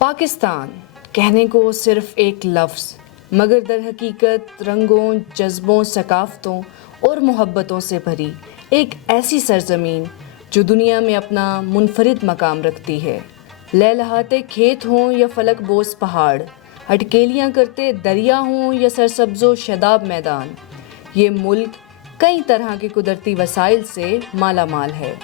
پاکستان کہنے کو صرف ایک لفظ، مگر در حقیقت رنگوں، جذبوں، ثقافتوں اور محبتوں سے بھری ایک ایسی سرزمین جو دنیا میں اپنا منفرد مقام رکھتی ہے۔ لہلہاتے کھیت ہوں یا فلک بوس پہاڑ، اٹکیلیاں کرتے دریا ہوں یا سرسبز و شاداب میدان، یہ ملک کئی طرح کے قدرتی وسائل سے مالا مال ہے۔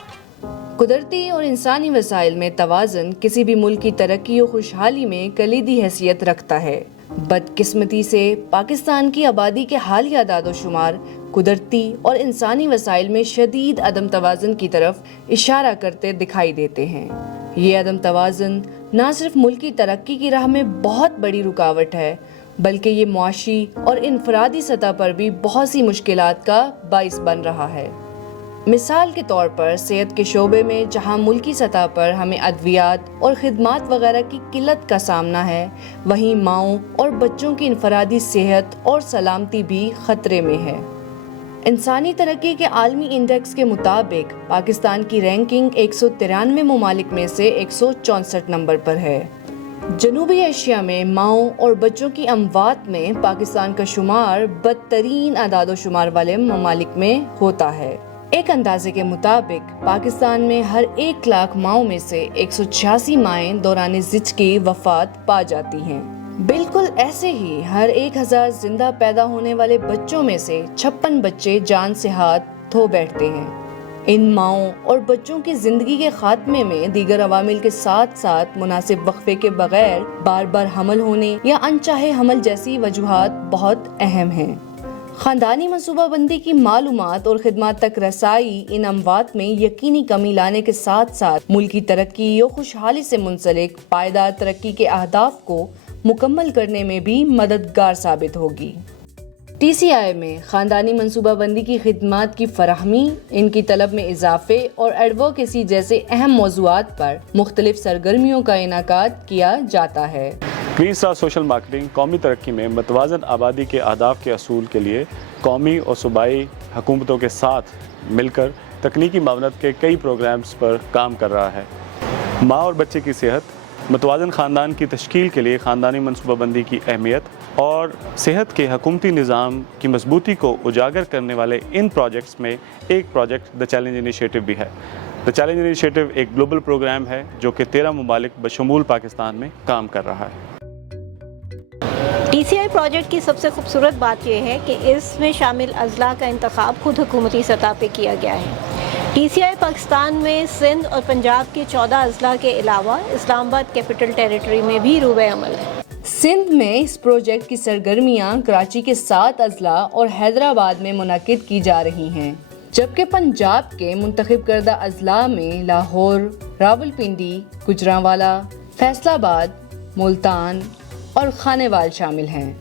قدرتی اور انسانی وسائل میں توازن کسی بھی ملک کی ترقی و خوشحالی میں کلیدی حیثیت رکھتا ہے۔ بدقسمتی سے پاکستان کی آبادی کے حالیہ اعداد و شمار قدرتی اور انسانی وسائل میں شدید عدم توازن کی طرف اشارہ کرتے دکھائی دیتے ہیں۔ یہ عدم توازن نہ صرف ملکی ترقی کی راہ میں بہت بڑی رکاوٹ ہے، بلکہ یہ معاشی اور انفرادی سطح پر بھی بہت سی مشکلات کا باعث بن رہا ہے۔ مثال کے طور پر صحت کے شعبے میں جہاں ملکی سطح پر ہمیں ادویات اور خدمات وغیرہ کی قلت کا سامنا ہے، وہیں ماؤں اور بچوں کی انفرادی صحت اور سلامتی بھی خطرے میں ہے۔ انسانی ترقی کے عالمی انڈیکس کے مطابق پاکستان کی رینکنگ 193 ممالک میں سے 164 نمبر پر ہے۔ جنوبی ایشیا میں ماؤں اور بچوں کی اموات میں پاکستان کا شمار بدترین اعداد و شمار والے ممالک میں ہوتا ہے۔ ایک اندازے کے مطابق پاکستان میں ہر 1 لاکھ ماؤں میں سے 186 مائیں دوران زچ کی وفات پا جاتی ہیں۔ بالکل ایسے ہی ہر 1000 زندہ پیدا ہونے والے بچوں میں سے 56 بچے جان سے ہاتھ دھو بیٹھتے ہیں۔ ان ماؤں اور بچوں کی زندگی کے خاتمے میں دیگر عوامل کے ساتھ ساتھ مناسب وقفے کے بغیر بار بار حمل ہونے یا انچاہے حمل جیسی وجوہات بہت اہم ہیں۔ خاندانی منصوبہ بندی کی معلومات اور خدمات تک رسائی ان اموات میں یقینی کمی لانے کے ساتھ ساتھ ملکی ترقی اور خوشحالی سے منسلک پائیدار ترقی کے اہداف کو مکمل کرنے میں بھی مددگار ثابت ہوگی۔ ٹی سی آئی میں خاندانی منصوبہ بندی کی خدمات کی فراہمی، ان کی طلب میں اضافے اور ایڈووکیسی جیسے اہم موضوعات پر مختلف سرگرمیوں کا انعقاد کیا جاتا ہے۔ گرین اسٹار سوشل مارکیٹنگ قومی ترقی میں متوازن آبادی کے اہداف کے حصول کے لیے قومی اور صوبائی حکومتوں کے ساتھ مل کر تکنیکی معاونت کے کئی پروگرامز پر کام کر رہا ہے۔ ماں اور بچے کی صحت، متوازن خاندان کی تشکیل کے لیے خاندانی منصوبہ بندی کی اہمیت اور صحت کے حکومتی نظام کی مضبوطی کو اجاگر کرنے والے ان پروجیکٹس میں ایک پروجیکٹ دی چیلنج انیشیٹو بھی ہے۔ دی چیلنج انیشیٹو ایک گلوبل پروگرام ہے جو کہ 13 ممالک بشمول پاکستان میں کام کر رہا ہے۔ ٹی سی آئی پروجیکٹ کی سب سے خوبصورت بات یہ ہے کہ اس میں شامل اضلاع کا انتخاب خود حکومتی سطح پہ کیا گیا ہے۔ ٹی سی آئی پاکستان میں سندھ اور پنجاب کے 14 اضلاع کے علاوہ اسلام آباد کیپٹل ٹیریٹری میں بھی روبہ عمل ہے۔ سندھ میں اس پروجیکٹ کی سرگرمیاں کراچی کے 7 اضلاع اور حیدرآباد میں منعقد کی جا رہی ہیں، جبکہ پنجاب کے منتخب کردہ اضلاع میں لاہور، راولپنڈی، گوجرانوالا، فیصل آباد، ملتان اور خانیوال شامل ہیں۔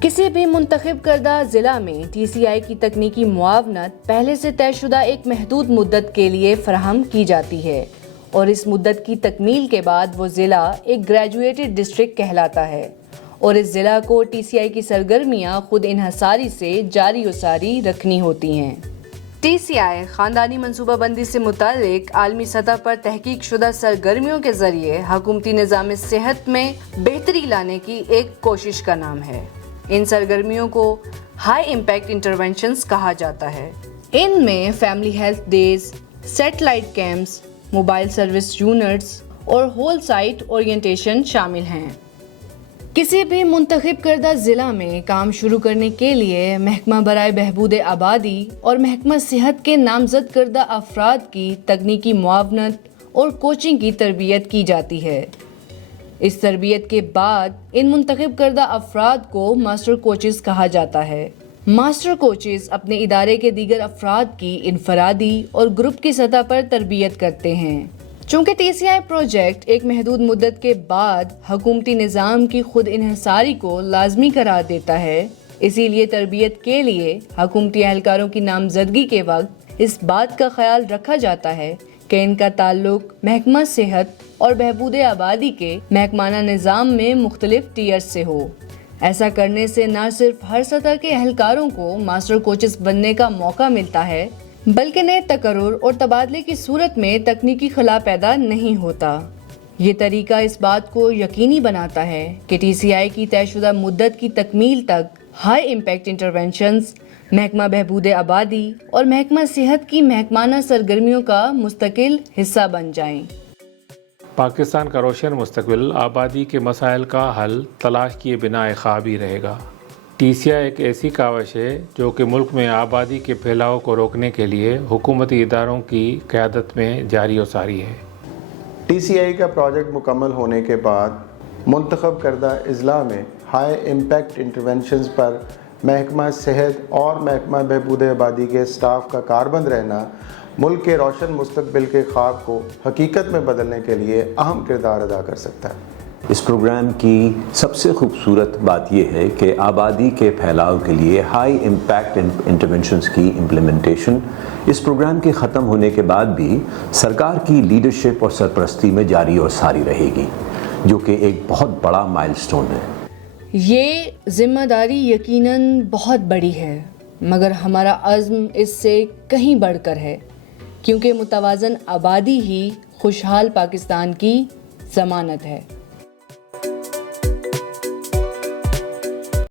کسی بھی منتخب کردہ ضلع میں ٹی سی آئی کی تکنیکی معاونت پہلے سے طے شدہ ایک محدود مدت کے لیے فراہم کی جاتی ہے، اور اس مدت کی تکمیل کے بعد وہ ضلع ایک گریجویٹڈ ڈسٹرکٹ کہلاتا ہے، اور اس ضلع کو ٹی سی آئی کی سرگرمیاں خود انحصاری سے جاری و ساری رکھنی ہوتی ہیں۔ ٹی سی آئی خاندانی منصوبہ بندی سے متعلق عالمی سطح پر تحقیق شدہ سرگرمیوں کے ذریعے حکومتی نظام صحت میں بہتری لانے کی ایک کوشش کا نام ہے۔ ان سرگرمیوں کو ہائی امپیکٹ انٹرونشنز کہا جاتا ہے۔ ان میں family health days, satellite camps, mobile service units اور ہول سائٹ اورینٹیشن شامل ہیں۔ کسی بھی منتخب کردہ ضلع میں کام شروع کرنے کے لیے محکمہ برائے بہبود آبادی اور محکمہ صحت کے نامزد کردہ افراد کی تکنیکی معاونت اور کوچنگ کی تربیت کی جاتی ہے۔ اس تربیت کے بعد ان منتخب کردہ افراد کو ماسٹر کوچز کہا جاتا ہے۔ ماسٹر کوچز اپنے ادارے کے دیگر افراد کی انفرادی اور گروپ کی سطح پر تربیت کرتے ہیں۔ چونکہ ٹی سی آئی پروجیکٹ ایک محدود مدت کے بعد حکومتی نظام کی خود انحصاری کو لازمی قرار دیتا ہے، اسی لیے تربیت کے لیے حکومتی اہلکاروں کی نامزدگی کے وقت اس بات کا خیال رکھا جاتا ہے کہ ان کا تعلق محکمہ صحت اور بہبود آبادی کے محکمانہ نظام میں مختلف ٹیئرز سے ہو۔ ایسا کرنے سے نہ صرف ہر سطح کے اہلکاروں کو ماسٹر کوچز بننے کا موقع ملتا ہے، بلکہ نئے تقرر اور تبادلے کی صورت میں تکنیکی خلا پیدا نہیں ہوتا۔ یہ طریقہ اس بات کو یقینی بناتا ہے کہ ٹی سی آئی کی طے شدہ مدت کی تکمیل تک ہائی امپیکٹ انٹرونشنز محکمہ بہبود آبادی اور محکمہ صحت کی محکمانہ سرگرمیوں کا مستقل حصہ بن جائیں۔ پاکستان کا روشن مستقبل آبادی کے مسائل کا حل تلاش کیے بنا ایک خواب ہی رہے گا۔ ٹی سی آئی ایک ایسی کاوش ہے جو کہ ملک میں آبادی کے پھیلاؤ کو روکنے کے لیے حکومتی اداروں کی قیادت میں جاری و ساری ہے۔ ٹی سی آئی کا پروجیکٹ مکمل ہونے کے بعد منتخب کردہ اضلاع میں ہائی امپیکٹ انٹرونشنز پر محکمہ صحت اور محکمہ بہبود آبادی کے سٹاف کا کاربند رہنا ملک کے روشن مستقبل کے خواب کو حقیقت میں بدلنے کے لیے اہم کردار ادا کر سکتا ہے۔ اس پروگرام کی سب سے خوبصورت بات یہ ہے کہ آبادی کے پھیلاؤ کے لیے ہائی امپیکٹ انٹرونشنز کی امپلیمنٹیشن اس پروگرام کے ختم ہونے کے بعد بھی سرکار کی لیڈرشپ اور سرپرستی میں جاری اور ساری رہے گی، جو کہ ایک بہت بڑا مائل سٹون ہے۔ یہ ذمہ داری یقیناً بہت بڑی ہے، مگر ہمارا عزم اس سے کہیں بڑھ کر ہے، کیونکہ متوازن آبادی ہی خوشحال پاکستان کی ضمانت ہے۔